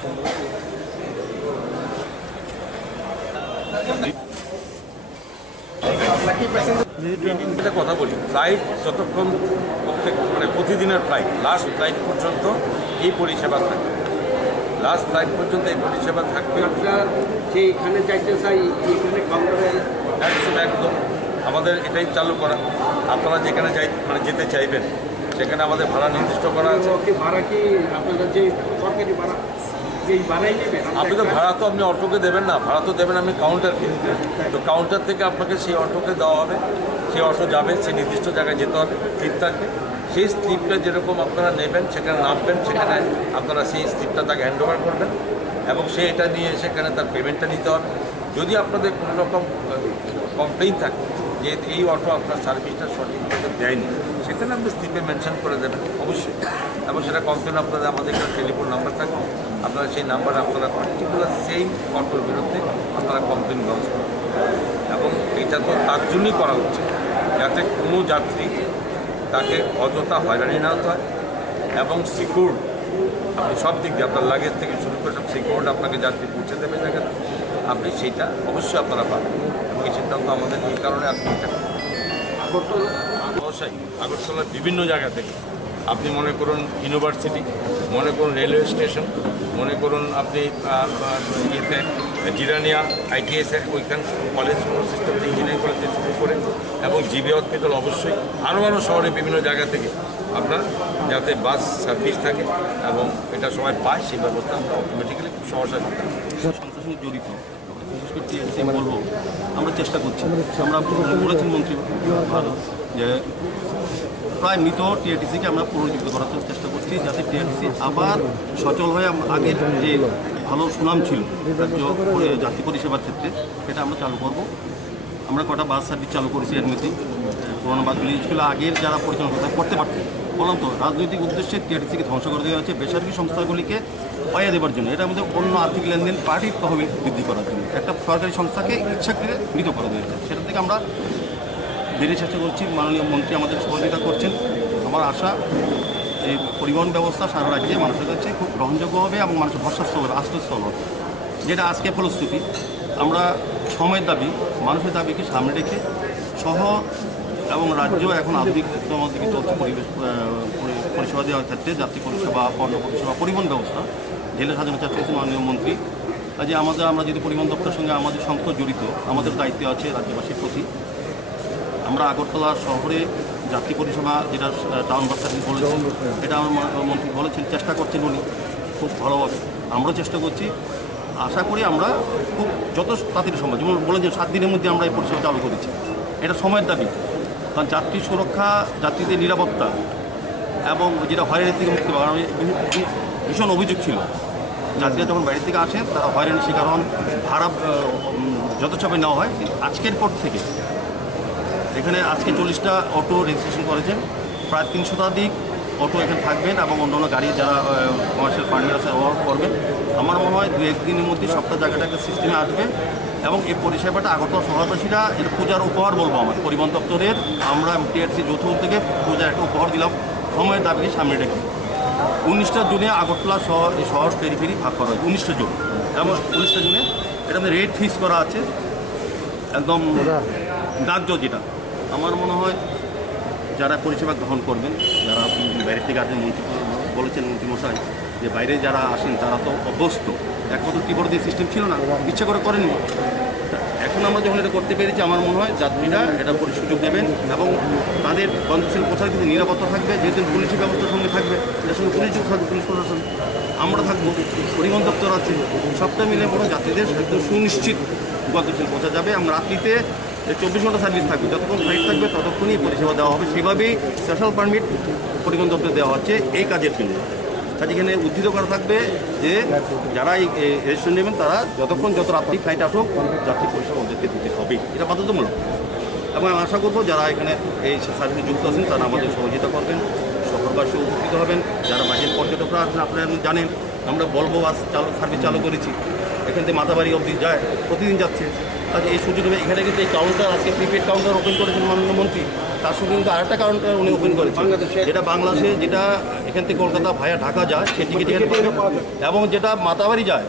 একটা কথা বলি, ফ্লাইট যতক্ষণ প্রতিদিনের ফ্লাইট লাস্ট ফ্লাইট পর্যন্ত এই পরিষেবা থাকবে, লাস্ট ফ্লাইট পর্যন্ত এই পরিষেবা থাকবে। যেখানে যাইতে চাই এইখানে কাউন্টারে একদম আমাদের এটাই চালু করা। আপনারা যেখানে যেতে চাইবেন সেখানে আমাদের ভাড়া নির্দিষ্ট করা আছে। ভাড়া কি আপনাদের যে সরকারি ভাড়া যেই ভাড়াই নেবেন? আপনি তো ভাড়া তো আপনি অটোকে দেবেন না, ভাড়া তো দেবেন আপনি কাউন্টারকে। তো কাউন্টার থেকে আপনাকে সেই অটোকে দেওয়া হবে, সেই অটো যাবে, সেই নির্দিষ্ট জায়গায় যেতে হবে, স্লিপ থাকবে। সেই স্লিপটা যেরকম আপনারা নেবেন, সেখানে নামবেন, সেখানে আপনারা সেই স্লিপটা তাকে হ্যান্ড ওভার করবেন এবং সে এটা নিয়ে সেখানে তার পেমেন্টটা নিতে হবে। যদি আপনাদের কোনো রকম কমপ্লেইন থাকে যে এই অটো আপনার সার্ভিসটা সঠিকভাবে দেয়নি, সেখানে আপনি স্লিপে মেনশন করে দেবেন অবশ্যই, এবং সেটা কমপ্লেন আপনাদের আমাদের একটা টেলিফোন নাম্বার থাকবে, আপনারা সেই নাম্বারে আপনারা পার্টিকুলার সেই অটোর বিরুদ্ধে আপনারা কমপ্লেন লঞ্চ করবেন। এবং এটা তো তার জন্যই করা হচ্ছে যাতে কোনো যাত্রী তাকে অযথা হয়রানি না হতে হয় এবং সিকিউর, আপনি সব দিক দিয়ে আপনার লাগেজ থেকে শুরু করে সব সিকিউর আপনাকে যাত্রী পৌঁছে দেবে জায়গাটা, আপনি সেইটা অবশ্যই আপনারা পাবেন। এবং এই সিদ্ধান্ত আমাদের এই কারণে আজকে অবশ্যই আগরতলার বিভিন্ন জায়গা থেকে, আপনি মনে করুন ইউনিভার্সিটি, মনে করুন রেলওয়ে স্টেশন, মনে করুন আপনি ইয়েতে জিরানিয়া ITS ওইখান কলেজ সিস্টেম ইঞ্জিনিয়ারিং কলেজ থেকে শুরু করে এবং জিবি হসপিটাল, অবশ্যই আরও শহরে বিভিন্ন জায়গা থেকে আপনার যাতে বাস সার্ভিস থাকে এবং এটা সবাই পায় সেই ব্যবস্থা আমরা অটোমেটিক্যালি খুব সহজে সংস্থার সঙ্গে জড়িত, বিশেষ করে TRTC বলবো আমরা চেষ্টা করছি। আমরা বলেছেন মন্ত্রী ভালো যে প্রায় মৃত TRTCকে আমরা পুনরুজ্জীবিত করার চেষ্টা করছি, যাতে TRTC আবার সচল হয়ে আগের যে ভালো সুনাম ছিল রাজ্য যাত্রী পরিষেবার ক্ষেত্রে সেটা আমরা চালু করব। আমরা কটা বাস সার্ভিস চালু করেছি এর মধ্যে। পুরোনো বাসগুলি ছিল আগের যারা পরিচালনা করতে পারতেন, বলতো রাজনৈতিক উদ্দেশ্যে TRTCকে ধ্বংস করে দেওয়া হচ্ছে বেসরকারি সংস্থাগুলিকে পাইয়ে দেওয়ার জন্য। এটার মধ্যে অন্য আর্থিক লেনদেন পার্টির তহবিল বৃদ্ধি করার জন্য একটা সরকারি সংস্থাকে ইচ্ছাকৃত মৃত করে দেওয়া হয়েছে। সেটা থেকে আমরা বেরিয়ে চেষ্টা করছি। মাননীয় মন্ত্রী আমাদের সহযোগিতা করছেন। আমার আশা এই পরিবহন ব্যবস্থা সারা রাজ্যে মানুষের কাছে খুব গ্রহণযোগ্য হবে এবং মানুষের ভরসাস্থল হবে, আস্থস্থল হবে, যেটা আজকে ফলশ্রুতি। আমরা সময়ের দাবি, মানুষের দাবিকে সামনে রেখে শহর এবং রাজ্য এখন আধুনিকতম দিকে চলছে পরিষেবা দেওয়ার ক্ষেত্রে, যাত্রী পরিষেবা, পণ্য পরিষেবা, পরিবহন ব্যবস্থা ঢেলে সাজানো চাচ্ছেন মাননীয় মন্ত্রী। কাজে আমরা যদি পরিবহন দপ্তরের সঙ্গে আমাদের সংস্থা জড়িত, আমাদের দায়িত্ব আছে রাজ্যবাসীর প্রতি। আমরা আগরতলা শহরে যাত্রী পরিষেবা যেটা টাউন বাস সার্ভিস বলেছেন, এটা আমার মন্ত্রী বলেছেন, চেষ্টা করছেন উনি খুব ভালোভাবে, আমরাও চেষ্টা করছি। আশা করি আমরা খুব যত তাড়াতাড়ি সম্ভব, যেমন বলেছেন 7 দিনের মধ্যে আমরা এই পরিষেবা চালু করেছি। এটা সময়ের দাবি, কারণ যাত্রী সুরক্ষা, যাত্রীদের নিরাপত্তা এবং যেটা হয়রানি থেকে মুক্তি পাওয়া, ভীষণ অভিযোগ ছিল। যাত্রীরা যখন বাইরে থেকে আসেন তারা হয়রানির শিকার হন, ভাড়া যথাসময় নেওয়া হয়। আজকের পর থেকে এখানে আজকে 40টা অটো রেজিস্ট্রেশন করেছেন, প্রায় 300 শতাধিক অটো এখানে থাকবেন এবং অন্যান্য গাড়ি যারা কমার্শিয়াল পার্টনার আছে ওয়ার্ক করবেন। আমার মনে হয় 2-1 দিনের মধ্যে সপ্তাহ জায়গাটা একটা সিস্টেমে আসবে এবং এই পরিষেবাটা আগরতলা শহরবাসীরা এটা পূজার উপহার বলবো। আমার পরিবহন দপ্তরের আমরা TRTC যৌথ উদ্যোগে পূজার একটা উপহার দিলাম সময়ের দাবিকে সামনে রেখে। 19টা জুনে আগরতলা শহর পেরিফেরি ভাগ করা হয়, 19টা জুন, এবং 19টা জুনে এটা আমাদের রেট ফিক্স করা আছে একদম ন্যায্য। যেটা আমার মনে হয় যারা পরিষেবা গ্রহণ করবেন, যারা বাইরে থেকে আসেন, মন্ত্রী বলেছেন মন্ত্রীমশাই যে বাইরে যারা আসেন তারা তো অভ্যস্ত, একমাত্র তীব্র দিয়ে সিস্টেম ছিল না, ইচ্ছা করে করেননি। এখন আমরা যখন এটা করতে পেরেছি, আমার মনে হয় যাত্রীরা এটা সুযোগ দেবেন এবং তাদের গন্তব্যস্থলে পৌঁছার কিন্তু নিরাপত্তা থাকবে, যেহেতু পুলিশি ব্যবস্থার সঙ্গে থাকবে, এটার সঙ্গে পুলিশ যোগ থাকবে, পুলিশ প্রশাসন, আমরা থাকবো, পরিবহন দপ্তর আছে, সবটা মিলে মনে হয় যাত্রীদের একদম সুনিশ্চিত গন্তব্যস্থলে পৌঁছা যাবে। এবং রাত্রিতে 24 ঘন্টা সার্ভিস থাকবে, যতক্ষণ ফ্লাইট থাকবে ততক্ষণই পরিষেবা দেওয়া হবে। সেভাবেই স্পেশাল পারমিট পরিবহন দপ্তর দেওয়া হচ্ছে এই কাজের জন্য। কাজে এখানে উদ্ধৃত করা থাকবে যে যারা এই রেজিস্ট্রেশন নেবেন তারা যত রাত্রি ফ্লাইট আসুক যাত্রী পরিষেবা ওদেরকে দিতে হবে, এটা বাধ্যতামূলক। এবং আমি আশা করবো যারা এখানে এই সার্ভিসে যুক্ত আছেন তারা আমাদের সহযোগিতা করবেন, শহরবাসী উপকৃত হবেন। যারা বাইরের পর্যটকরা আছেন, আপনারা জানেন আমরা বলবো বাস সার্ভিস চালু করেছি, এখান থেকে মাতাবাড়ি অবধি যায়, প্রতিদিন যাচ্ছে। কাজে এই সুযোগ নেবে। এখানে কিন্তু এই কাউন্টার, আজকে প্রিপেড কাউন্টার ওপেন করেছেন মাননীয় মন্ত্রী, তার সঙ্গে কিন্তু আরেকটা কাউন্টার উনি ওপেন করেছেন, যেটা বাংলাদেশে, যেটা এখান থেকে কলকাতা ভায়া ঢাকা যায় সেই টিকিট এখানে পাবে এবং যেটা মাতাবাড়ি যায়